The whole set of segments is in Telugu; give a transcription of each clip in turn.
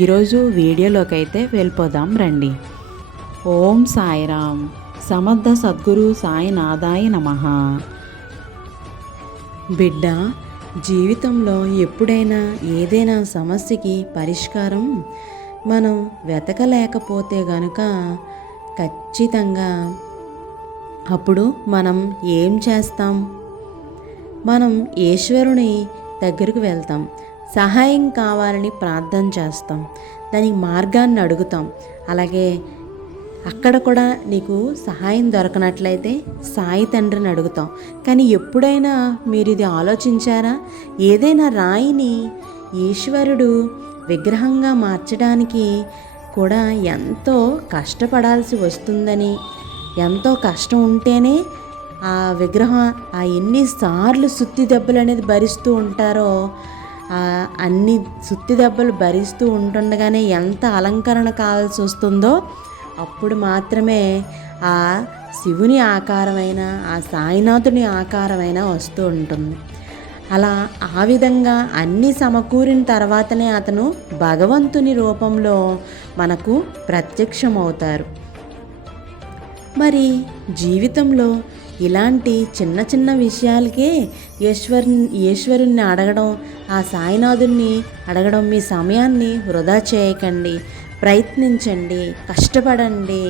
ఈరోజు వీడియోలోకి అయితే వెళ్ళిపోదాం రండి. ఓం సాయిరామ్ సమర్థ సద్గురు సాయినాథాయ నమ. బిడ్డ జీవితంలో ఎప్పుడైనా ఏదైనా సమస్యకి పరిష్కారం మనం వెతకలేకపోతే గనుక ఖచ్చితంగా అప్పుడు మనం ఏం చేస్తాం? మనం ఈశ్వరుని దగ్గరకు వెళ్తాం. సహాయం కావాలని ప్రార్థన చేస్తాం. దానికి మార్గాన్ని అడుగుతాం. అలాగే అక్కడ కూడా నీకు సహాయం దొరకనట్లయితే సాయి తండ్రిని అడుగుతాం. కానీ ఎప్పుడైనా మీరు ఇది ఆలోచించారా? ఏదైనా రాయిని ఈశ్వరుడు విగ్రహంగా మార్చడానికి కూడా ఎంతో కష్టపడాల్సి వస్తుందని ఎంతో కష్టం ఉంటేనే ఆ విగ్రహం ఆ ఎన్నిసార్లు సుత్తి దెబ్బలు అనేది భరిస్తూ ఉంటారో అన్ని సుత్తి దెబ్బలు భరిస్తూ ఉంటుండగానే ఎంత అలంకరణ కావాల్సి వస్తుందో అప్పుడు మాత్రమే ఆ శివుని ఆకారమైన ఆ సాయినాథుని ఆకారమైన వస్తూ ఉంటుంది. అలా ఆ విధంగా అన్ని సమకూరిన తర్వాతనే అతను భగవంతుని రూపంలో మనకు ప్రత్యక్షమవుతారు. మరి జీవితంలో ఇలాంటి చిన్న చిన్న విషయాలకే ఈశ్వర్ ఈశ్వరుణ్ణి అడగడం ఆ సాయినాథుణ్ణి అడగడం మీ సమయాన్ని వృధా చేయకండి. ప్రయత్నించండి కష్టపడండి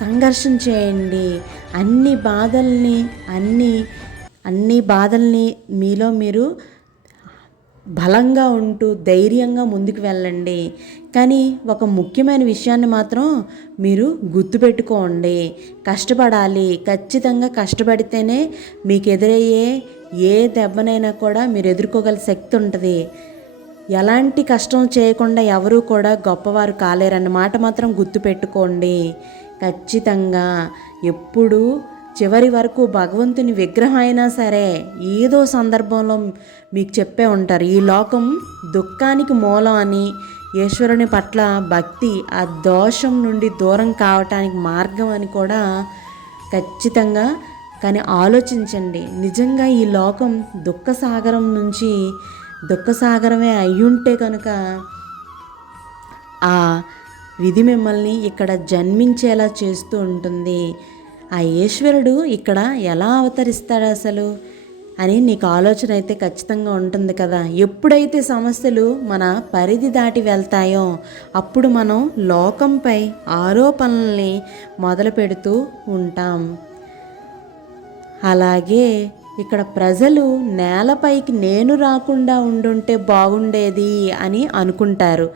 సంఘర్షణ చేయండి. అన్ని బాధల్ని అన్ని అన్ని బాధల్ని మీలో మీరు బలంగా ఉంటూ ధైర్యంగా ముందుకు వెళ్ళండి. కానీ ఒక ముఖ్యమైన విషయాన్ని మాత్రం మీరు గుర్తుపెట్టుకోండి. కష్టపడాలి. ఖచ్చితంగా కష్టపడితేనే మీకు ఎదురయ్యే ఏ దెబ్బనైనా కూడా మీరు ఎదుర్కోగల శక్తి ఉంటుంది. ఎలాంటి కష్టం చేయకుండా ఎవరూ కూడా గొప్పవారు కాలేరన్న మాట మాత్రం గుర్తుపెట్టుకోండి. ఖచ్చితంగా ఎప్పుడూ చివరి వరకు భగవంతుని విగ్రహం అయినా సరే ఏదో సందర్భంలో మీకు చెప్పే ఉంటారు ఈ లోకం దుఃఖానికి మూలం అని ఈశ్వరుని పట్ల భక్తి ఆ దోషం నుండి దూరం కావటానికి మార్గం అని కూడా ఖచ్చితంగా కానీ ఆలోచించండి. నిజంగా ఈ లోకం దుఃఖసాగరం నుంచి దుఃఖసాగరమే అయ్యుంటే కనుక ఆ విధి మిమ్మల్ని ఇక్కడ జన్మించేలా చేస్తూ ఉంటుంది. ఆ ఈశ్వరుడు ఇక్కడ ఎలా అవతరిస్తాడు అసలు అని నీకు ఆలోచన అయితే ఖచ్చితంగా ఉంటుంది కదా. ఎప్పుడైతే సమస్యలు మన పరిధి దాటి వెళ్తాయో అప్పుడు మనం లోకంపై ఆరోపణల్ని మొదలు పెడుతూ ఉంటాం. అలాగే ఇక్కడ ప్రజలు నేలపైకి నేను రాకుండా ఉండుంటే బాగుండేది అని అనుకుంటారు.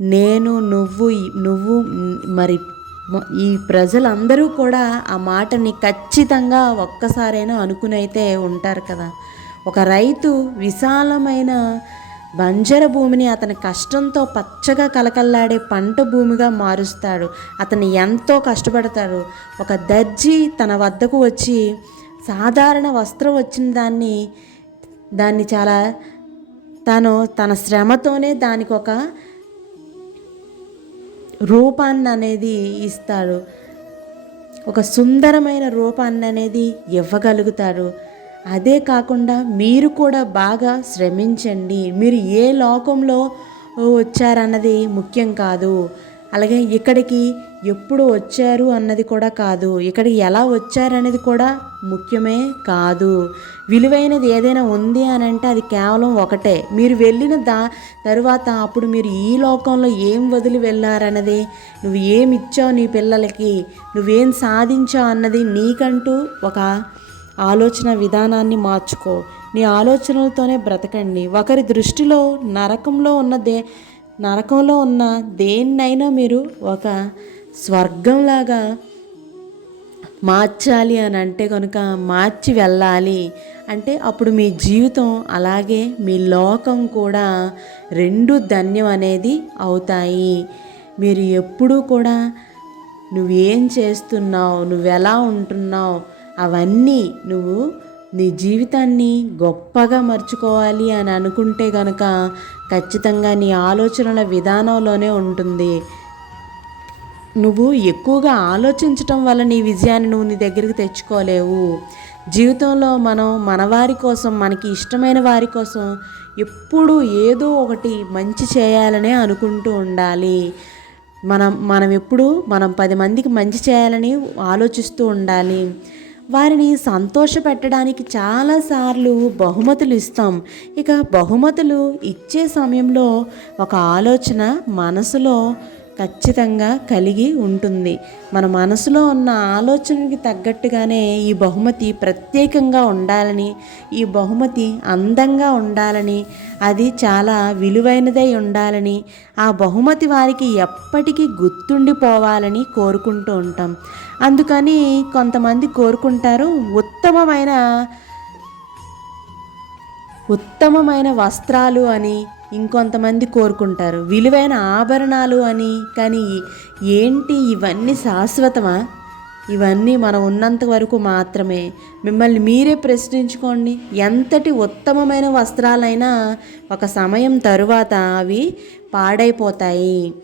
నేను నువ్వు నువ్వు మరి ఈ ప్రజలందరూ కూడా ఆ మాటని ఖచ్చితంగా ఒక్కసారైనా అనుకునైతే ఉంటారు కదా. ఒక రైతు విశాలమైన బంజర భూమిని అతని కష్టంతో పచ్చగా కలకల్లాడే పంట భూమిగా మారుస్తాడు. అతను ఎంతో కష్టపడతాడు. ఒక దర్జీ తన వద్దకు వచ్చి సాధారణ వస్త్రం వచ్చిన దాన్ని దాన్ని చాలా తను తన శ్రమతోనే దానికి ఒక రూపాన్ని అనేది ఇస్తాడు. ఒక సుందరమైన రూపాన్ని అనేది ఇవ్వగలుగుతారు అదే కాకుండా మీరు కూడా బాగా శ్రమించండి. మీరు ఏ లోకంలో వచ్చారన్నది ముఖ్యం కాదు. అలాగే ఇక్కడికి ఎప్పుడు వచ్చారు అన్నది కూడా కాదు. ఇక్కడికి ఎలా వచ్చారనేది కూడా ముఖ్యమే కాదు. విలువైనది ఏదైనా ఉంది అని అంటే అది కేవలం ఒకటే. మీరు వెళ్ళిన దా తరువాత అప్పుడు మీరు ఈ లోకంలో ఏం వదిలి వెళ్ళారన్నది నువ్వు ఏమి ఇచ్చావు నీ పిల్లలకి నువ్వేం సాధించావు అన్నది నీకంటూ ఒక ఆలోచన విధానాన్ని మార్చుకో. నీ ఆలోచనలతోనే బ్రతకండి. ఒకరి దృష్టిలో నరకంలో ఉన్నదే నరకంలో ఉన్న దేన్నైనా మీరు ఒక స్వర్గంలాగా మార్చాలి అని అంటే కనుక మార్చి వెళ్ళాలి అంటే అప్పుడు మీ జీవితం అలాగే మీ లోకం కూడా రెండు ధన్యం అనేది అవుతాయి. మీరు ఎప్పుడూ కూడా నువ్వేం చేస్తున్నావు నువ్వెలా ఉంటున్నావు అవన్నీ నువ్వు నీ జీవితాన్ని గొప్పగా మర్చుకోవాలి అని అనుకుంటే గనక ఖచ్చితంగా నీ ఆలోచనల విధానంలోనే ఉంటుంది. నువ్వు ఎక్కువగా ఆలోచించటం వల్ల నీ విజయాన్ని నువ్వు నీ దగ్గరికి తెచ్చుకోలేవు. జీవితంలో మనం మనవారి కోసం మనకి ఇష్టమైన వారి కోసం ఎప్పుడు ఏదో ఒకటి మంచి చేయాలనే అనుకుంటూ ఉండాలి. మనం మనం ఎప్పుడు మనం పది మందికి మంచి చేయాలని ఆలోచిస్తూ ఉండాలి. వారిని సంతోష పెట్టడానికి చాలాసార్లు బహుమతులు ఇస్తాం. ఇక బహుమతులు ఇచ్చే సమయంలో ఒక ఆలోచన మనసులో ఖచ్చితంగా కలిగి ఉంటుంది. మన మనసులో ఉన్న ఆలోచనకి తగ్గట్టుగానే ఈ బహుమతి ప్రత్యేకంగా ఉండాలని ఈ బహుమతి అందంగా ఉండాలని అది చాలా విలువైనదై ఉండాలని ఆ బహుమతి వారికి ఎప్పటికీ గుర్తుండిపోవాలని కోరుకుంటూ ఉంటాం. అందుకని కొంతమంది కోరుకుంటారు ఉత్తమమైన ఉత్తమమైన వస్త్రాలు అని ఇంకొంతమంది కోరుకుంటారు. విలువైన ఆభరణాలు అని కానీ ఏంటి ఇవన్నీ శాశ్వతమా? ఇవన్నీ మనం ఉన్నంత వరకు మాత్రమే. మిమ్మల్ని మీరే ప్రశ్నించుకోండి. ఎంతటి ఉత్తమమైన వస్త్రాలైనా ఒక సమయం తరువాత అవి పాడైపోతాయి.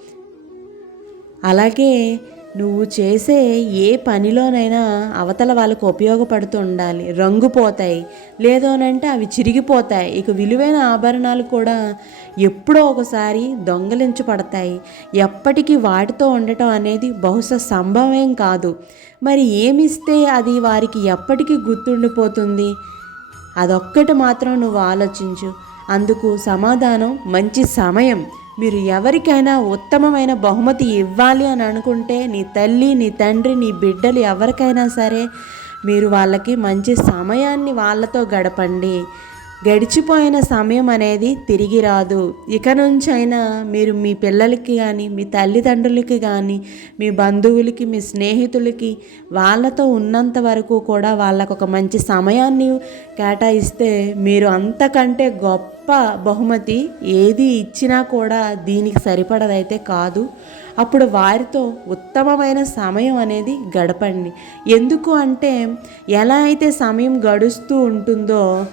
అలాగే నువ్వు చేసే ఏ పనిలోనైనా అవతల వాళ్ళకు ఉపయోగపడుతూ ఉండాలి. రంగు పోతాయి. లేదోనంటే అవి చిరిగిపోతాయి. ఇక విలువైన ఆభరణాలు కూడా ఎప్పుడో ఒకసారి దొంగలించబడతాయి. ఎప్పటికీ వాటితో ఉండటం అనేది బహుశా సంభవం కాదు. మరి ఏమిస్తే అది వారికి ఎప్పటికీ గుర్తుండిపోతుంది? అదొక్కటి మాత్రం నువ్వు ఆలోచించు. అందుకు సమాధానం మంచి సమయం. మీరు ఎవరికైనా ఉత్తమమైన బహుమతి ఇవ్వాలి అని అనుకుంటే నీ తల్లి నీ తండ్రి నీ బిడ్డలు ఎవరికైనా సరే మీరు వాళ్ళకి మంచి సమయాన్ని వాళ్ళతో గడపండి. గడిచిపోయిన సమయం అనేది తిరిగి రాదు. ఇక నుంచైనా మీరు మీ పిల్లలకి కానీ మీ తల్లిదండ్రులకి కానీ మీ బంధువులకి మీ స్నేహితులకి వాళ్ళతో ఉన్నంత వరకు కూడా వాళ్ళకు ఒక మంచి సమయాన్ని కేటాయిస్తే మీరు అంతకంటే గొప్ప బహుమతి ఏది ఇచ్చినా కూడా దీనికి సరిపడదైతే కాదు. అప్పుడు వారితో ఉత్తమమైన సమయం అనేది గడపండి. ఎందుకు అంటే ఎలా అయితే సమయం గడుస్తూ ఉంటుందో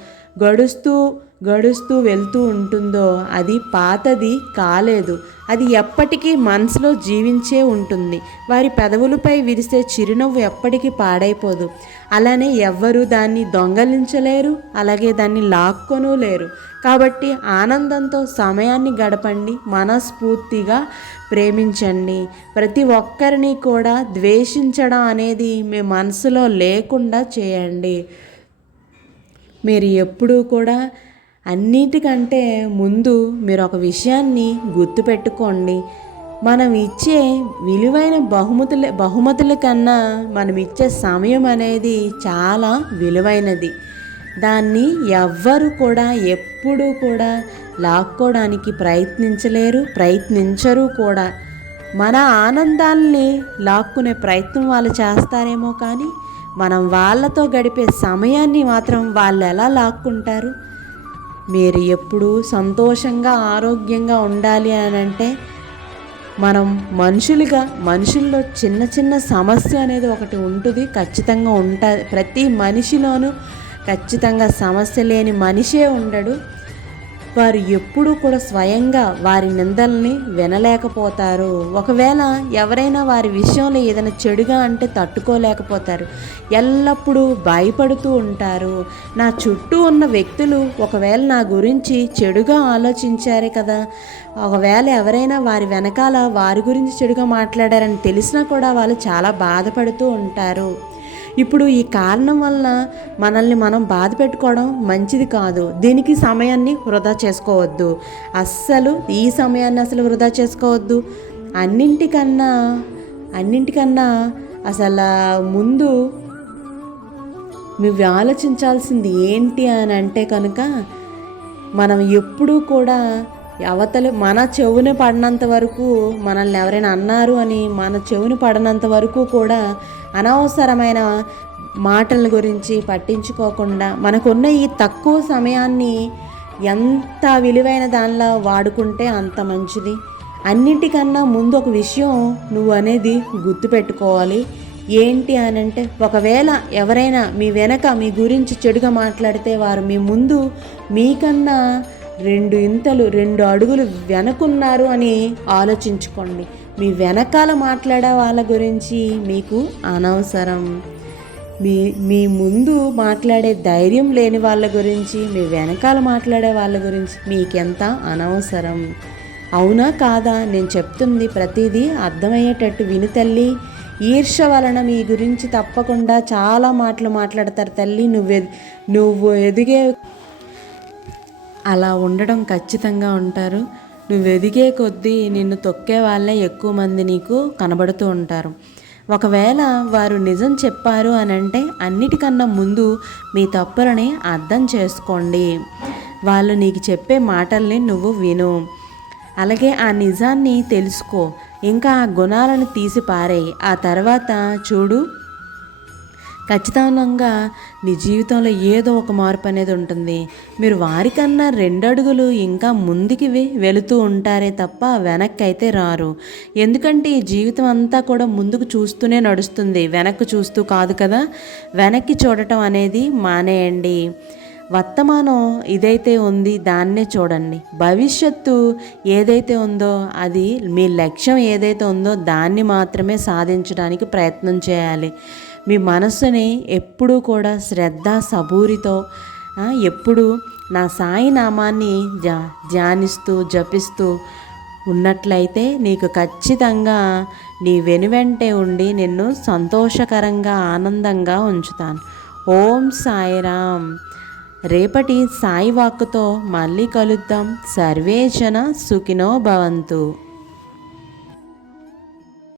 గడుస్తూ గడుస్తూ వెళ్తూ ఉంటుందో అది పాతది కాలేదు. అది ఎప్పటికీ మనసులో జీవించే ఉంటుంది. వారి పెదవులపై విరిసే చిరునవ్వు ఎప్పటికీ పాడైపోదు. అలానే ఎవ్వరూ దాన్ని దొంగలించలేరు అలాగే దాన్ని లాక్కొను లేరు. కాబట్టి ఆనందంతో సమయాన్ని గడపండి మనస్ఫూర్తిగా ప్రేమించండి. ప్రతి ఒక్కరిని కూడా ద్వేషించడం అనేది మీ మనసులో లేకుండా చేయండి. మీరు ఎప్పుడూ కూడా అన్నిటికంటే ముందు మీరు ఒక విషయాన్ని గుర్తుపెట్టుకోండి. మనం ఇచ్చే విలువైన బహుమతుల బహుమతుల కన్నా మనం ఇచ్చే సమయం అనేది చాలా విలువైనది. దాన్ని ఎవ్వరు కూడా ఎప్పుడూ కూడా లాక్కోవడానికి ప్రయత్నించలేరు ప్రయత్నించరు కూడా. మన ఆనందాల్ని లాక్కునే ప్రయత్నం వాళ్ళు చేస్తారేమో కానీ మనం వాళ్ళతో గడిపే సమయాన్ని మాత్రం వాళ్ళు ఎలా లాక్కుంటారు? మీరు ఎప్పుడు సంతోషంగా ఆరోగ్యంగా ఉండాలి అని అంటే మనం మనుషులుగా మనుషుల్లో చిన్న చిన్న సమస్య అనేది ఒకటి ఉంటుంది. ఖచ్చితంగా ఉంటుంది ప్రతి మనిషిలోనూ ఖచ్చితంగా సమస్య లేని మనిషే ఉండడు. వారు ఎప్పుడూ కూడా స్వయంగా వారి నిందల్ని వినలేకపోతారు. ఒకవేళ ఎవరైనా వారి విషయంలో ఏదైనా చెడుగా అంటే తట్టుకోలేకపోతారు. ఎల్లప్పుడూ భయపడుతూ ఉంటారు. నా చుట్టూ ఉన్న వ్యక్తులు ఒకవేళ నా గురించి చెడుగా ఆలోచించారే కదా ఒకవేళ ఎవరైనా వారి వెనకాల వారి గురించి చెడుగా మాట్లాడారని తెలిసినా కూడా వాళ్ళు చాలా బాధపడుతూ ఉంటారు. ఇప్పుడు ఈ కారణం వలన మనల్ని మనం బాధ పెట్టుకోవడం మంచిది కాదు. దీనికి సమయాన్ని వృధా చేసుకోవద్దు. అస్సలు ఈ సమయాన్ని అసలు వృధా చేసుకోవద్దు. అన్నింటికన్నా అన్నింటికన్నా అసలు ముందు నువ్వు ఆలోచించాల్సింది ఏంటి అని అంటే కనుక మనం ఎప్పుడూ కూడా అవతలు మన చెవున పడినంత వరకు మనల్ని ఎవరైనా అన్నారు అని మన చెవును పడినంత వరకు కూడా అనవసరమైన మాటల గురించి పట్టించుకోకుండా మనకున్న ఈ తక్కువ సమయాన్ని ఎంత విలువైన దానిలో వాడుకుంటే అంత మంచిది. అన్నిటికన్నా ముందు ఒక విషయం నువ్వు అనేది గుర్తుపెట్టుకోవాలి. ఏంటి అని అంటే ఒకవేళ ఎవరైనా మీ వెనక మీ గురించి చెడుగా మాట్లాడితే వారు మీ ముందు మీకన్నా రెండు ఇంతలు రెండు అడుగులు వెనకున్నారు అని ఆలోచించుకోండి. మీ వెనకాల మాట్లాడే వాళ్ళ గురించి మీకు అనవసరం. మీ మీ ముందు మాట్లాడే ధైర్యం లేని వాళ్ళ గురించి మీ వెనకాల మాట్లాడే వాళ్ళ గురించి మీకెంత అనవసరం? అవునా కాదా? నేను చెప్తుంది ప్రతిదీ అర్థమయ్యేటట్టు విని తల్లి. ఈర్ష వలన మీ గురించి తప్పకుండా చాలా మాటలు మాట్లాడతారు తల్లి. నువ్వు నువ్వు ఎదిగే అలా ఉండడం ఖచ్చితంగా ఉంటారు. నువ్వు ఎదిగే కొద్దీ నిన్ను తొక్కే వాళ్ళే ఎక్కువ మంది నీకు కనబడుతూ ఉంటారు. ఒకవేళ వారు నిజం చెప్పారు అని అంటే అన్నిటికన్నా ముందు మీ తప్పులని అర్థం చేసుకోండి. వాళ్ళు నీకు చెప్పే మాటల్ని నువ్వు విను. అలాగే ఆ నిజాన్ని తెలుసుకో. ఇంకా ఆ గుణాలను తీసి పారేయి. ఆ తర్వాత చూడు ఖచ్చితంగా నీ జీవితంలో ఏదో ఒక మార్పు అనేది ఉంటుంది. మీరు వారికన్నా రెండు అడుగులు ఇంకా ముందుకి వెళుతూ ఉంటారే తప్ప వెనక్కి అయితే రారు. ఎందుకంటే ఈ జీవితం అంతా కూడా ముందుకు చూస్తూనే నడుస్తుంది. వెనక్కి చూస్తూ కాదు కదా? వెనక్కి చూడటం అనేది మానేయండి. వర్తమానం ఇదైతే ఉంది దాన్నే చూడండి. భవిష్యత్తు ఏదైతే ఉందో అది మీ లక్ష్యం ఏదైతే ఉందో దాన్ని మాత్రమే సాధించడానికి ప్రయత్నం చేయాలి. మీ మనసుని ఎప్పుడూ కూడా శ్రద్ధ సబూరితో ఎప్పుడు నా సాయి నామాన్ని ధ్యా ధ్యానిస్తూ జపిస్తూ ఉన్నట్లయితే నీకు ఖచ్చితంగా నీ వెనువెంటే ఉండి నిన్ను సంతోషకరంగా ఆనందంగా ఉంచుతాను. ఓం సాయిరామ్. రేపటి సాయి వాక్కుతో మళ్ళీ కలుద్దాం. సర్వేజన సుఖినో భవంతు.